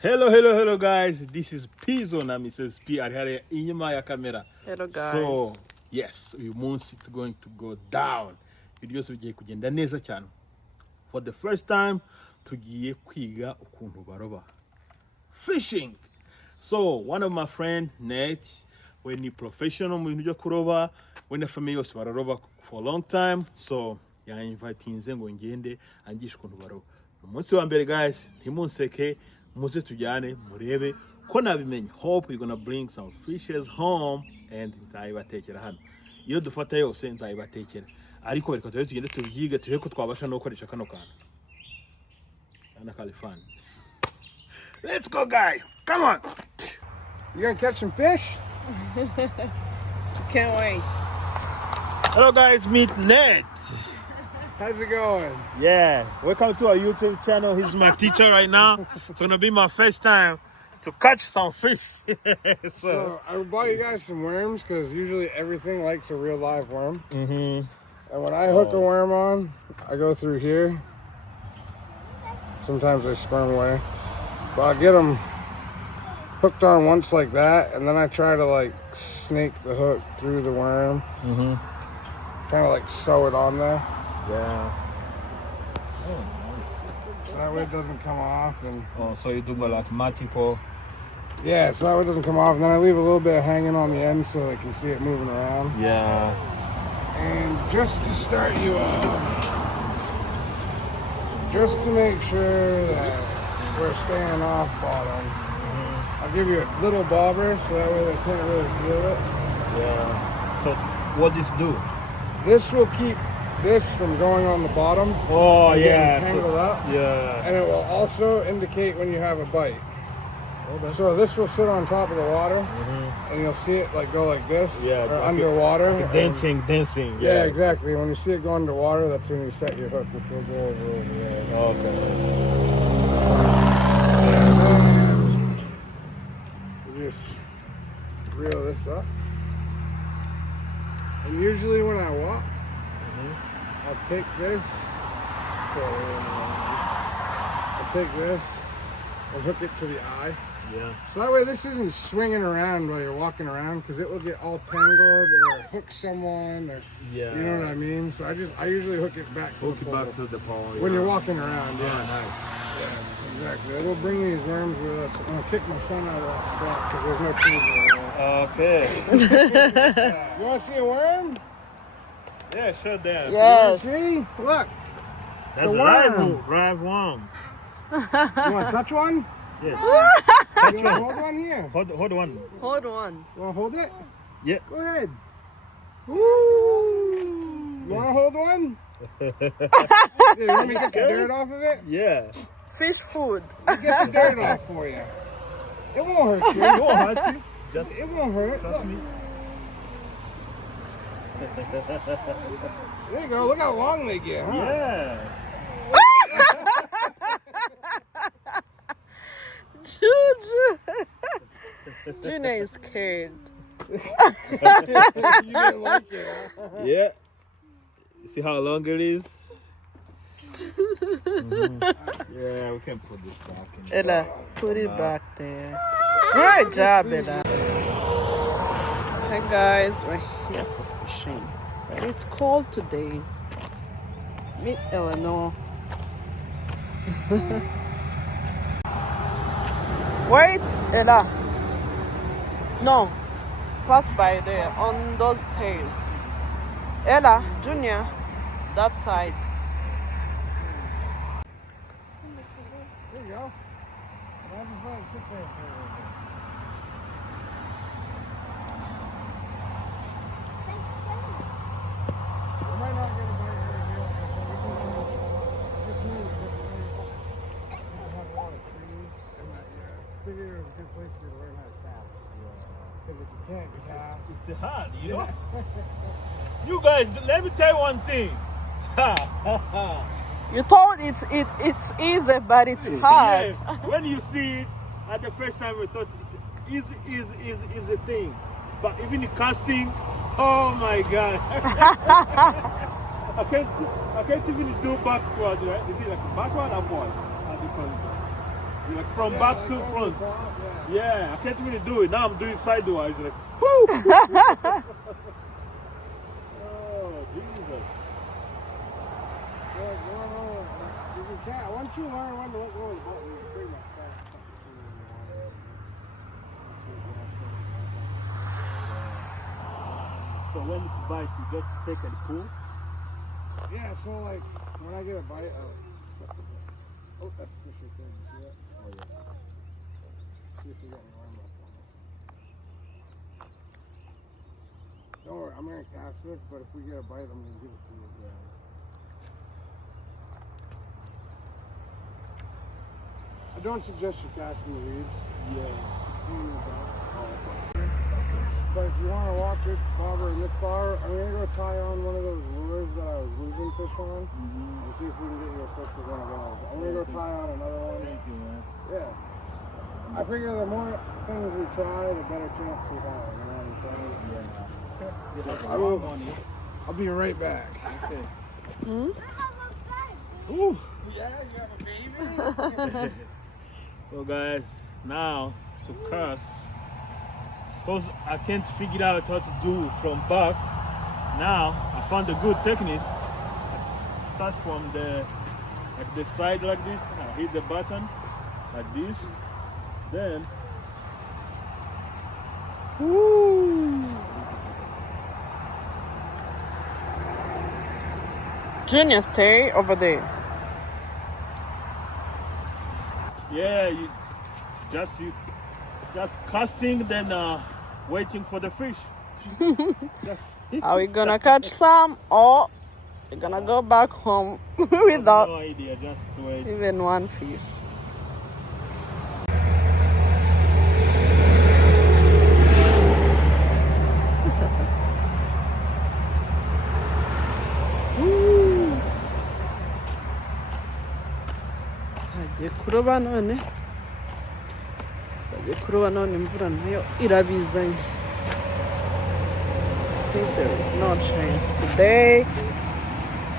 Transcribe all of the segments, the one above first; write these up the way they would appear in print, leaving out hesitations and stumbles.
Hello guys. This is Pizzo na Mrs. P ari inyuma ya kamera. Hello guys. So, yes, uyu munsi it's going to go down. Ibintu byose bigiye kugenda neza cyane. For the first time tugiye kwiga ukuntu baroba. Fishing. So, one of my friend Nate, when he professional mu bintu byo kuroba, when the family yose bararoba for a long time, so ya invitinze ngo ngende angisha ukuntu baroba. Umunsi wa mbere guys, ntimunseke muze tujyane murebe ko nabimenye. Hope you're gonna bring some fishes home and nzayibatekera hano. Iyo dufata yose nzayibatekera. Ariko reka tugende tubyiga turebe ko twabasha no gukoresha kano kantu. Ana kali fun. Let's go guys. Come on. You gonna catch some fish? Can't wait. Hello guys, meet Ned. How's it going? Yeah, welcome to our YouTube channel. He's my teacher right now. It's gonna be my first time to catch some fish. So I bought you guys some worms because usually everything likes a real live worm. And when I hook a worm on, I go through here. Sometimes they sperm away, but I'll get them hooked on once like that, and then I try to like snake the hook through the worm. Kind of like sew it on there. Yeah. So that way it doesn't come off. And So you do like multiple. yeah, so that way it doesn't come off. And then I leave a little bit hanging on the end so they can see it moving around. Yeah. And just to start you off, just to make sure that we're staying off bottom, I'll give you a little bobber so that way they can't really feel it. Yeah. So what this do? This will keep this from going on the bottom. Oh and yeah. getting tangled up. Yeah. And it will also indicate when you have a bite. Okay. So this will sit on top of the water, and you'll see it like go like this, Yeah, or like underwater. Like dancing. Yeah, exactly. When you see it go underwater, that's when you set your hook, which we'll go over there. Okay. And then you just reel this up. And usually when I walk, I'll take this, and hook it to the eye. Yeah. So that way this isn't swinging around while you're walking around, because it will get all tangled or hook someone, or Yeah. you know what I mean. So I usually hook it back to Hook the it pole. back to the pole. When yeah. you're walking around. Yeah, nice. Yeah, exactly. We'll bring these worms with us. I'm gonna kick my son out of that spot because there's no trees there. Okay. You want to see a worm? Yeah, sure there. Yes. See? Look. That's a a worm. live worm. You want to touch one? Yeah. You want to hold one here? Hold one. Hold on. You want to hold it? Yeah. Go ahead. Woo! You want to hold one? Yeah, you want me to get the dirt off of it? Yeah. Fish food. I'll get the dirt off for you. It won't hurt you. It won't hurt you. Just It won't hurt. trust Look. me. There you go. Look how long they get, huh? Yeah. Juju. Junior is scared. You didn't like it, huh? Yeah. You see how long it is? Yeah, we can put this back in. Ella, put it back there. Great job, Ella. Hi guys, we're here for fishing. But it's cold today. Meet Eleanor. Wait, Ella. No, pass by there on those stairs. Ella, Junior, that side. There you go. I'll just let it sit there for a little bit. We might not get a bite right here. Like I said, this move is just have a lot of trees, and I figured it was a good place for you to learn how to cast. Because if you can't cast, It's hard, you know? You guys, let me tell you one thing. You thought it's easy, but it's hard. Yeah, when you see it at the first time, we thought it's easy thing. But even the casting, oh my God. I can't even do backward, right? Is it like backward or upward? How do you call it? Like from Yeah, back like to over front. the top, yeah. Yeah, I can't really do it. Now I'm doing sidewise. Like, woo! Oh, Jesus. Yeah, no, you can. Once you learn when to let go of the button, you pretty much can. So when it's bite, you just take and pull. Yeah, so like when I get a bite, oh, that's fish right there. You see that? Oh, yeah. See if we got any arm left on it. Don't worry, I'm gonna cast this, but if we get a bite, I'm gonna give it to you. Yeah. I don't suggest you casting the weeds. Yeah. But if you want to watch it, bobber in this bar, I'm gonna go tie on one of those lures that I was losing fish on, and see if we can get you a fish with one of those. I'm gonna go tie on another one. Thank you, man. Yeah. I figure the more things we try, the better chance we have. You know what I'm saying? Yeah. So I'll be right back. Okay. Hmm? Ooh. Yeah, you have a baby? So guys, now to cast, because I can't figure out how to do from back. Now I found a good technique. Start from the side like this. I hit the button like this. Then Woo. Junior, stay over there. yeah, you just casting, then waiting for the fish. Are we gonna catch some or we're gonna go back home without No idea, just wait. even one fish? Bagiye kuroba none imvura nayo irabizanye. I think there is no chance today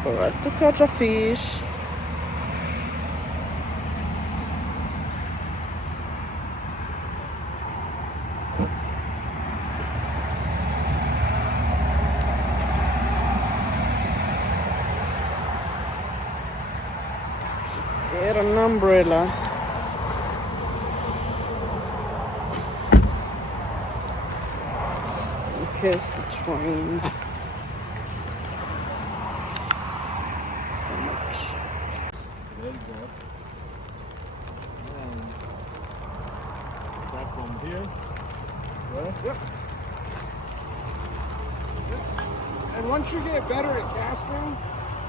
for us to catch a fish. Let's get an umbrella. In case it rains so much. There you go. And start from here. Right? Yep. And once you get better at casting,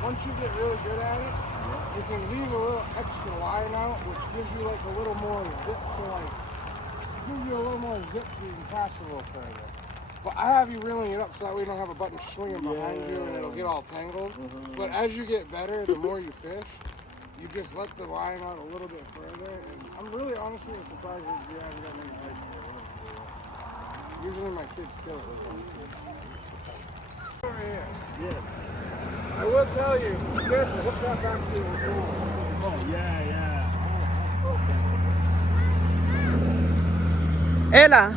once you get really good at it, you can leave a little extra line out, which gives you like a little more zip. So like, gives you a little more zip so you can cast a little further. But I have you reeling it up so that we don't have a button swinging behind you and it'll get all tangled. But as you get better, the more you fish, you just let the line out a little bit further. And I'm really honestly surprised that you haven't got many bites. Usually my kids kill it with one fish. Over here. Yes. I will tell you, be careful, hook that back to your door. Oh, yeah. Ella.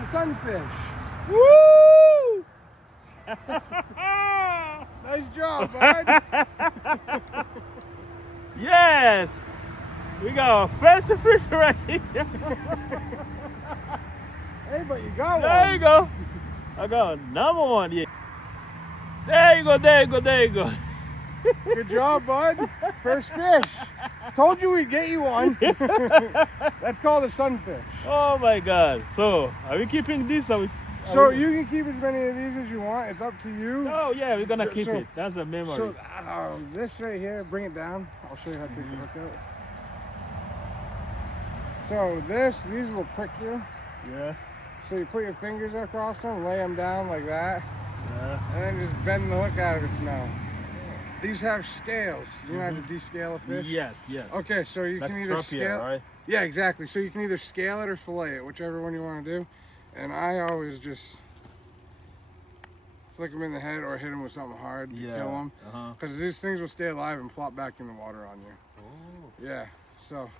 It's a sunfish. Woo! Nice job, bud. Yes! We got our first fish right here. Hey, but you got There one. you go. I got number one. Yeah. There you go. Good job, bud. First fish. Told you we'd get you one. That's called a sunfish. Oh my God. So, are we keeping this? So you can keep as many of these as you want. It's up to you. Oh yeah, we're gonna keep So- it. That's a memory. So this right here, bring it down. I'll show you how to take the hook out. So these will prick you. yeah. So you put your fingers across them, lay them down like that, Yeah. and then just bend the hook out of its mouth. These have scales. You know how to descale a fish? Yes, yes. Okay, so you Like can either tropia, scale. right? Yeah, exactly. So you can either scale it or fillet it, whichever one you want to do. And I always just flick them in the head or hit them with something hard to kill them. Because these things will stay alive and flop back in the water on you. Oh. Yeah. So,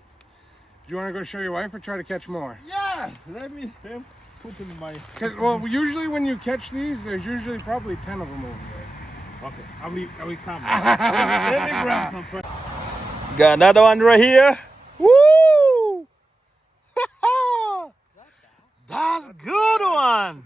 do you want to go show your wife or try to catch more? Yeah. Let me put in my. Well, usually when you catch these, there's usually probably 10 of them over there. Okay. Are we coming? Let me grab some first. Got another one right here. Woo! That's a good one.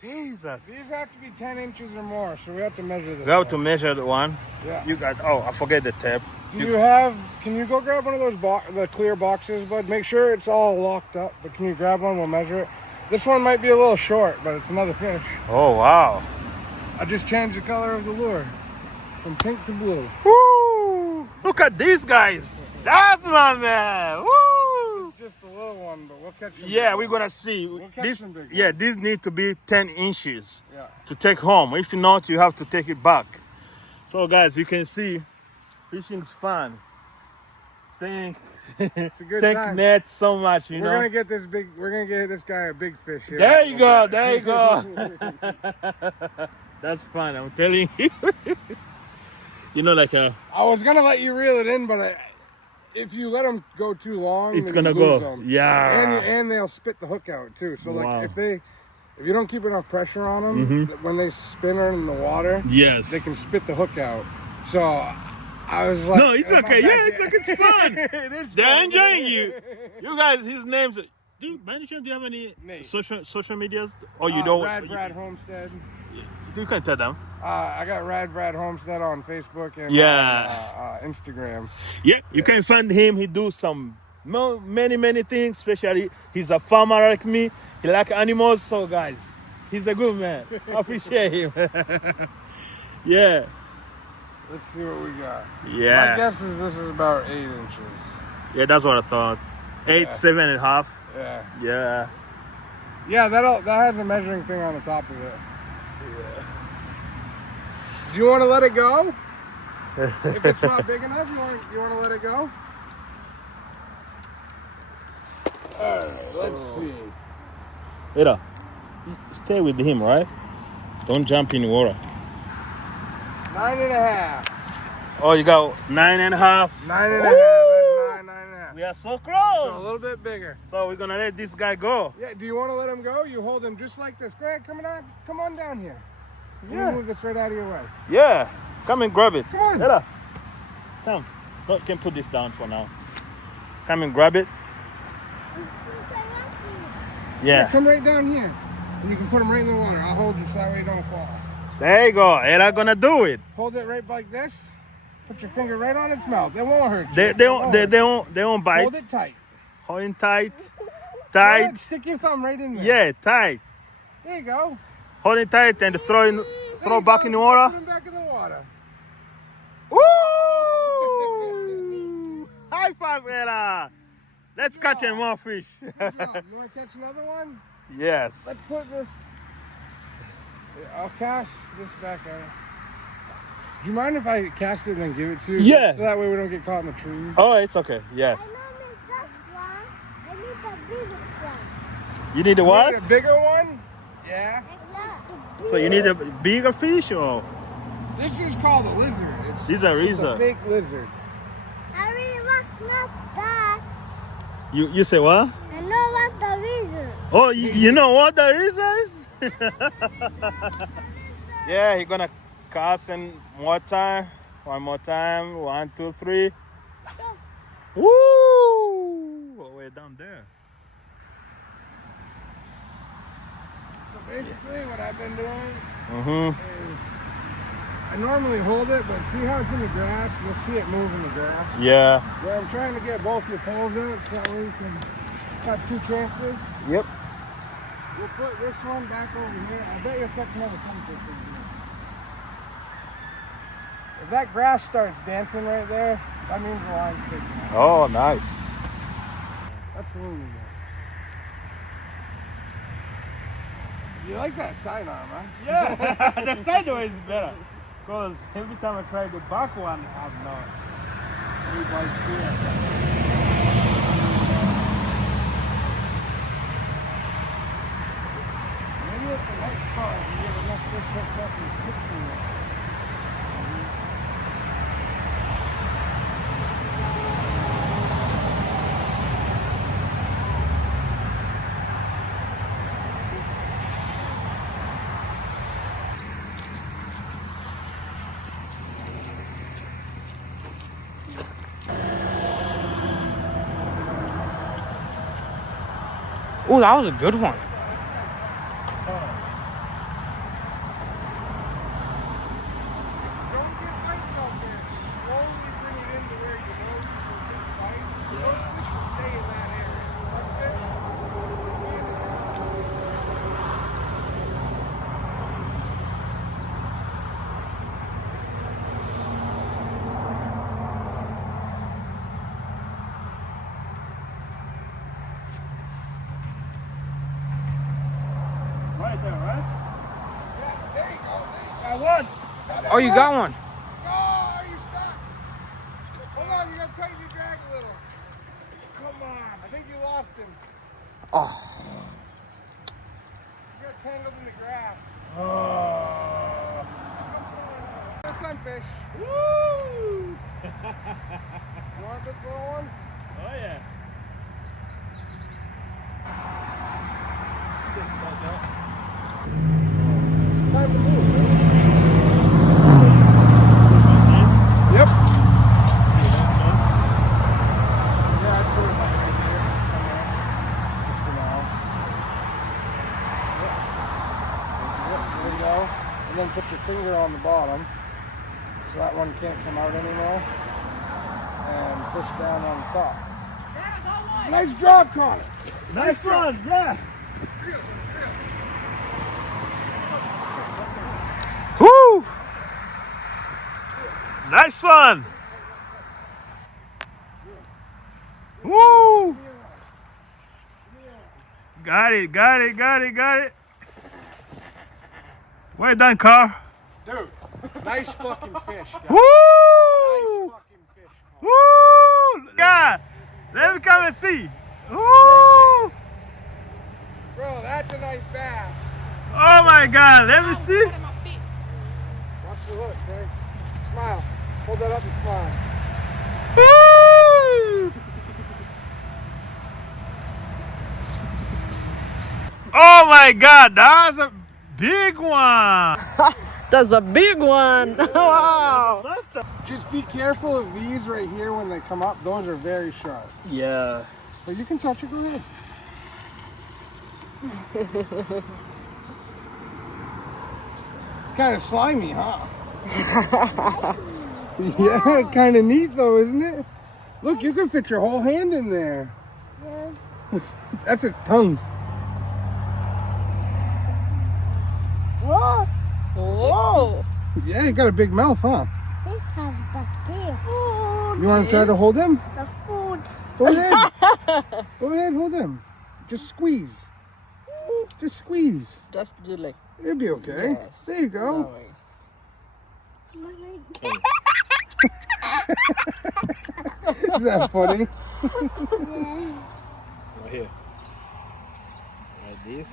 Jesus. These have to be 10 inches or more, so we have to measure this. We have to measure the one. Yeah. You got. Oh, I forget the tape. Can you go grab one of those the clear boxes, bud? Make sure it's all locked up, but can you grab one? We'll measure it. This one might be a little short, but it's another fish. Oh wow. I just changed the color of the lure from pink to blue. Woo! Look at these guys. That's my man. Woo! It's just a little one, but we'll catch them. Yeah, we're gonna see. catch some big Yeah, these need to be 10 inches Yeah. to take home. If not, you have to take it back. So guys, you can see fishing's fun. Thank time. Ned so much, you We're know. gonna get this guy a big fish here. There you go, there you go. That's fun, I'm telling you. You know, like I was gonna let you reel it in, but if you let them go too long, it's then gonna you lose go. them. Yeah. And they'll spit the hook out too. So Wow. like if you don't keep enough pressure on them, when they spin in the water, Yes. they can spit the hook out. So I was like, No, it's okay. Yeah, it's okay. It's fun. It is They're fun. enjoying you. You guys, his name's. By any chance, do you have any Nate. social medias? Or you don't? Rad Homestead. You can tell them. I got Rad Homestead on Facebook and Yeah. on, Instagram. Yeah, you can find him. He do some many things. Especially, he's a farmer like me. He like animals. So guys, he's a good man. I appreciate him. Yeah. Let's see what we got. Yeah. My guess is this is about 8 inches. Yeah, that's what I thought. 8, 7.5. Yeah. Yeah. Yeah, that has a measuring thing on the top of it. Do you want to let it go? If it's not big enough, you want to let it go? Let's see. Eda, stay with him, right? Don't jump in the water. 9.5. Oh, you got 9.5. 9.5. That's 9.5. We are so So close. a little bit bigger. So we're gonna let this guy go. Yeah. Do you want to let him go? You hold him just like this. Go ahead. Come on down here. Yeah. Move this right out of your way. Yeah. Come and grab it. Come on. Eda, come. No, you can put this down for now. Come and grab it. Yeah. Come right down here. And you can put him right in the water. I'll hold you so that way you don't fall. There you go. Eda gonna do it. Hold it right like this. Put your finger right on its mouth. It won't hurt you. They won't bite. Hold it tight. Hold it tight. Go ahead, Tight. stick your thumb right in there. Yeah, tight. There you go. Hold it tight and throw There back you in the go. water. Put him back in the water. Woo! High five, Ella. Let's catch job. more fish. Good job. You want to catch another one? Yes. Let's put this. I'll cast this back out. Do you mind if I cast it and then give it to you? Yeah. So that way we don't get caught in the trees. Oh, it's okay. Yes. I need a bigger one. You need a You what? need a bigger one? Yeah. So you need a bigger fish or? This is called a lizard. These are It's a lizard. fake lizard. I really want not that. You say what? I know what the reason. Oh, you know what the reason is? Yeah, you're gonna cast in more time. One more time. 1, 2, 3. Woo! All the way down there. So basically what I've been doing Mm-hmm. is I normally hold it, but see how it's in the grass? You'll see it move in the grass. Yeah. Where I'm trying to get both your poles in it so that way you can have 2 chances. Yep. We'll put this one back over here. I bet you'll catch another sunfish in here. If that grass starts dancing right there, that means the line's sticking out. Oh, nice. That's the one we got. You like that sidearm, huh? Yeah, the sideways is better. Because every time I try the back one, I've not. Everybody experience that. Maybe it's the next part. You get enough fish hooked up and cooked in it. Oh, that was a good one. Don't get bites out there. Slowly bring it into where you know you can get bites. Those fish will stay in that area. Sunfish. Right there, right? Yeah, there you go. I won! Oh, you got one. Oh, you stuck. Hold on, you gotta tighten your drag a little. Come on. I think you lost him. Oh, You got tangled in the grass. Oh! A sunfish. Woo! You want this little one? Oh yeah. Time to move. Yep. Yeah, I'd put it back right there somewhere. Just for now. Yep. There you go. And then put your finger on the bottom so that one can't come out anymore. And push down on the top. Nice job, Connor. Nice one, yeah! Woo! Nice one! Woo! Got it, got it, got it, got it. Well done, Carl. Dude, nice fucking fish. Guys. Woo! Nice fucking fish. Woo! God, let me come and see. Woo! Bro, that's a nice bass. Oh my God, let me see. Watch the hook, okay? Smile. Hold that up and smile. Woo! Oh my God, that's a big one. That's a big one. Wow. Just be careful of these right here when they come up. Those are very sharp. Yeah. But you can touch it, go ahead. It's kind of slimy, huh? Yeah, kind of neat though, isn't it? Look, you can fit your whole hand in there. Yeah. That's its tongue. Whoa. Whoa. Yeah, you got a big mouth, huh? This has the food. You want to try to hold him? The food. Go ahead. Go ahead, hold him. Just squeeze. Just squeeze. Just do like. It'll be okay. Yes. There you go. That way. Is that funny? Right here. Like this.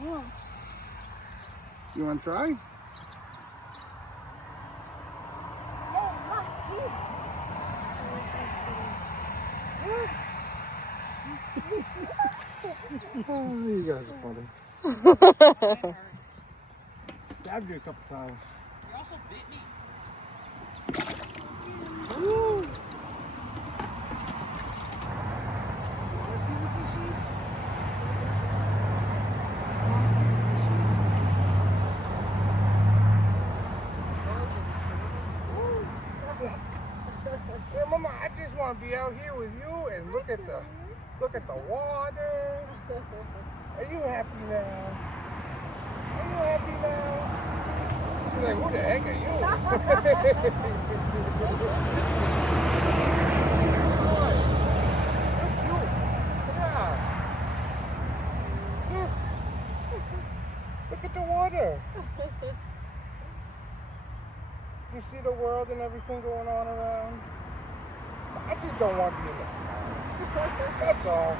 You want to try? Oh, you guys are funny. Stabbed you a couple times. You also bit me. Want to see the fishies? Yeah, Mama, I just want to be out here with you and look at the water. Are you happy now? Are you happy now? She's like, who the heck are you? Boy, look you. Yeah. Look. Look at the water. You see the world and everything going on around. I just don't want to be in the car. That's all.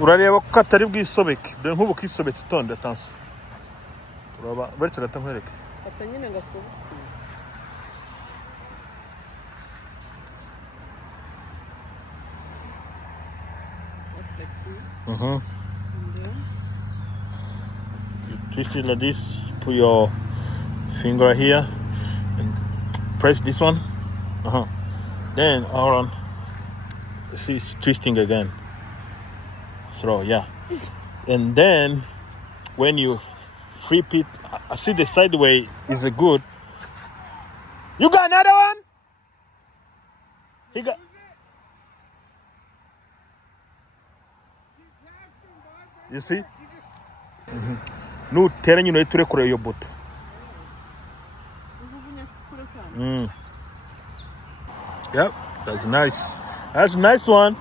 urareba ko atari bwisobeke dore nk'ubu kisobetse tonde tanso uraba baretse gata nkwereke Fata nyine ngasohoke. That's like this. And then You twist it like this, put your finger here and press this one. Then hold on. See, it's twisting again. So yeah. And then when you flip it, I see the sideway is a good. You got another one? He got. You see? No, telling you to record your boat. Yep, that's nice. That's a nice one.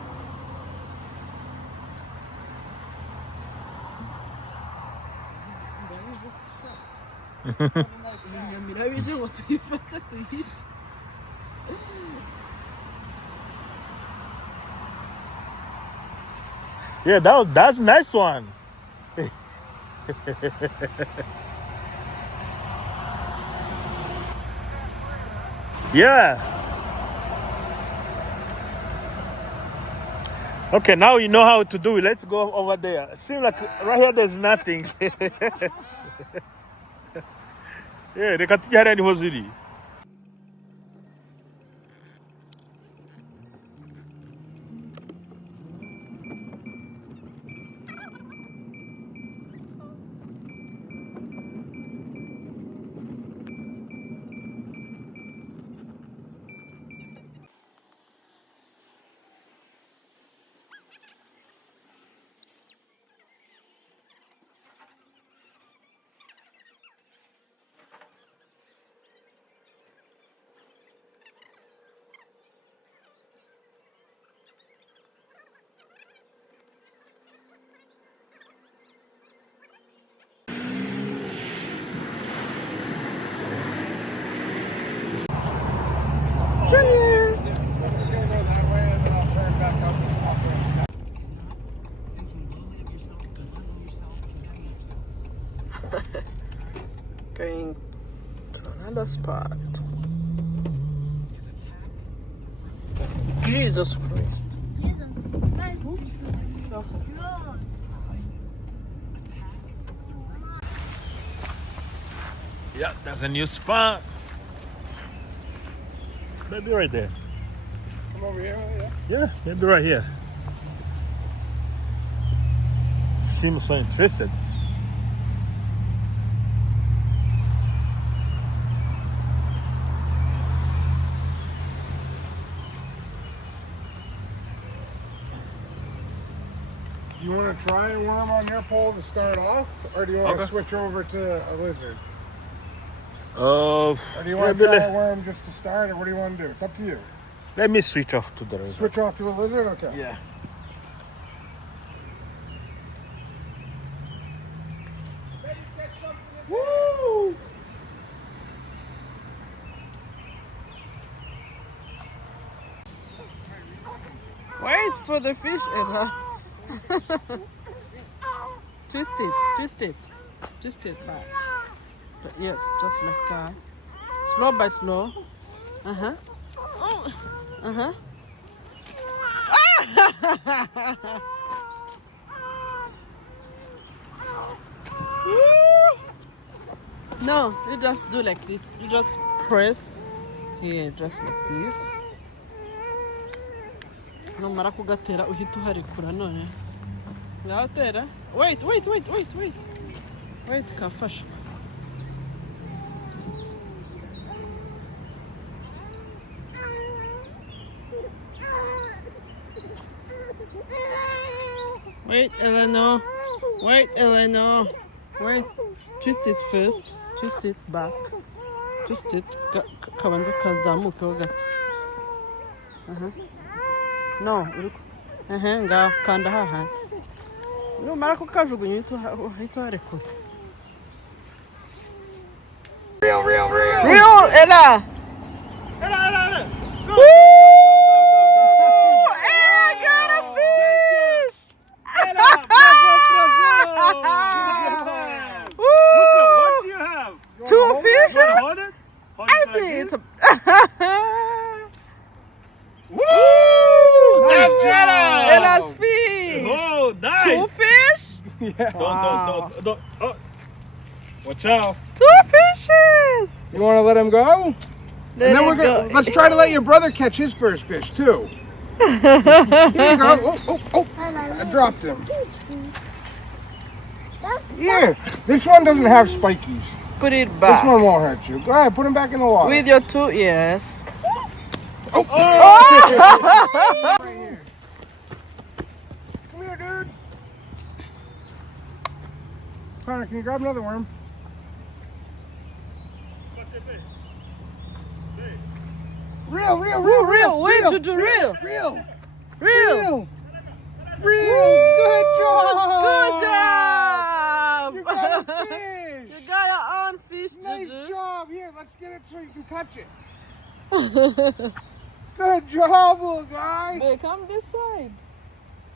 Yeah, that's a nice one. Yeah. Okay, now you know how to do it. Let's go over there. It seems like right here there's nothing. Yeah, they got to any hosiri. Going to another spot. Jesus Christ. Yeah, that's a new spot. Maybe right there. Come over here, yeah. Yeah, maybe right here. Seems so interested. You want to try and worm on your pole to start off, or do you want to Okay. switch over to a lizard? Oh, Or do you want to try a worm just to start, or what do you want to do? It's up to you. let me switch off to the right. Switch off to a lizard? Okay. Yeah. Woo! Wait for the fish, Ella. Twist it, twist it, twist it back. But yes, just like that. Slow by slow. Uh-huh. Uh-huh. No, you just do like this. You just press here, just like this. Numara kugatera uhita uharekura none. Ngaho tera. Wait. Wait, kafasha. Wait, Eleanor. Wait. Twist it first. Twist it back. Twist it. Kabanza kazamuka ho gato. No, ngaho kanda hahandi numara kukajugunya uhita uharekura. Real, Ella! Woo! Ella got a fish! What do you have? Two fish? Hold it? Hold I it like think this. it's Woo! Nice That's job! Ella's fish! Oh, Two nice! fish? Yeah. Don't. Oh. Watch out. Two fishes! You want to let him go? And then let's try to let your brother catch his first fish too. Here you go. Oh. I dropped him. Here. This one doesn't have spikies. Put it This back. one won't hurt you. Go ahead, put him back in the water. With your two, yes. Right here. Come here, dude. Connor, can you grab another worm? Real. Way to do real. Real. Good Good job. job! You got a fish. You got your own fish to Nice do. job. Here, let's get it so you can touch it. Good job, little guy. Hey, come this side.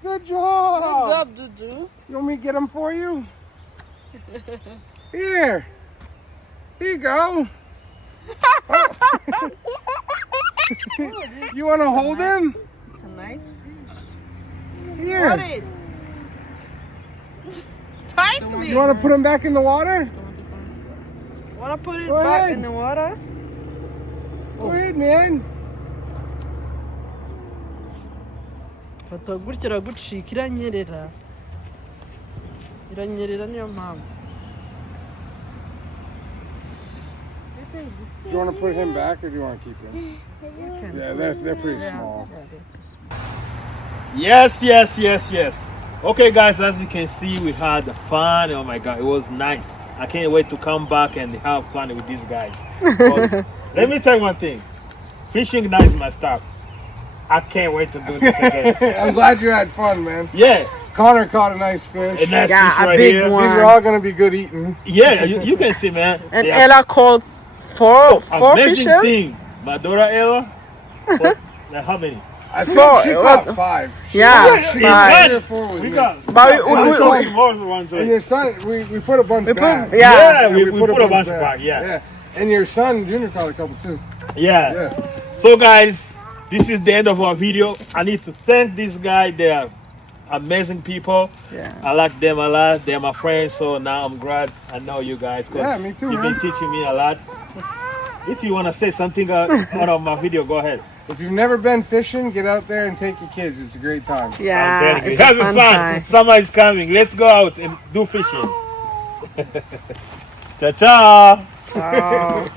Good job. Good job, Dudu. You want me to get them for you? Here. Here you go. You want to hold him? It's a nice fish. Here. Got it. Tightly. You want to put him back in the water? Wanna put it Go back ahead. in the water? Go ahead, man. Fata gutya iragucika iranyerera. Iranyerera niyo mpamvu. I think this Do you want to put him back or do you want to keep him? Yeah, they're pretty small. Yeah, they're too small. Yes. Okay, guys, as you can see, we had fun. Oh my God, it was nice. I can't wait to come back and have fun with these guys. But let me tell you one thing. Fishing now is my stuff. I can't wait to do this again. I'm glad you had fun, man. Yeah, Connor caught a nice fish. a nice Yeah, fish a right big here. one. These are all going to be good eating. Yeah, you can see, man. And They are Ella caught four amazing fishes. thing. My daughter Ella, like how many? I think Four. she caught 5. Yeah, She five. got 3 or 4 with We me. got. But we more than one. And Sorry. your son, we put a bunch back. yeah. we put a bunch back. back. Yeah. And your son, Junior, caught a couple too. Yeah. So guys, this is the end of our video. I need to thank this guy. They are amazing people. Yeah. I like them a lot. They're my friends. So now I'm glad I know you guys. 'Cause Yeah, me too, You've man. been teaching me a lot. If you want to say something out of my video, go ahead. If you've never been fishing, get out there and take your kids. It's a great time. Yeah, I'm it's a having fun fun. time. Summer is coming. Let's go out and do fishing. Ciao, ciao. Oh.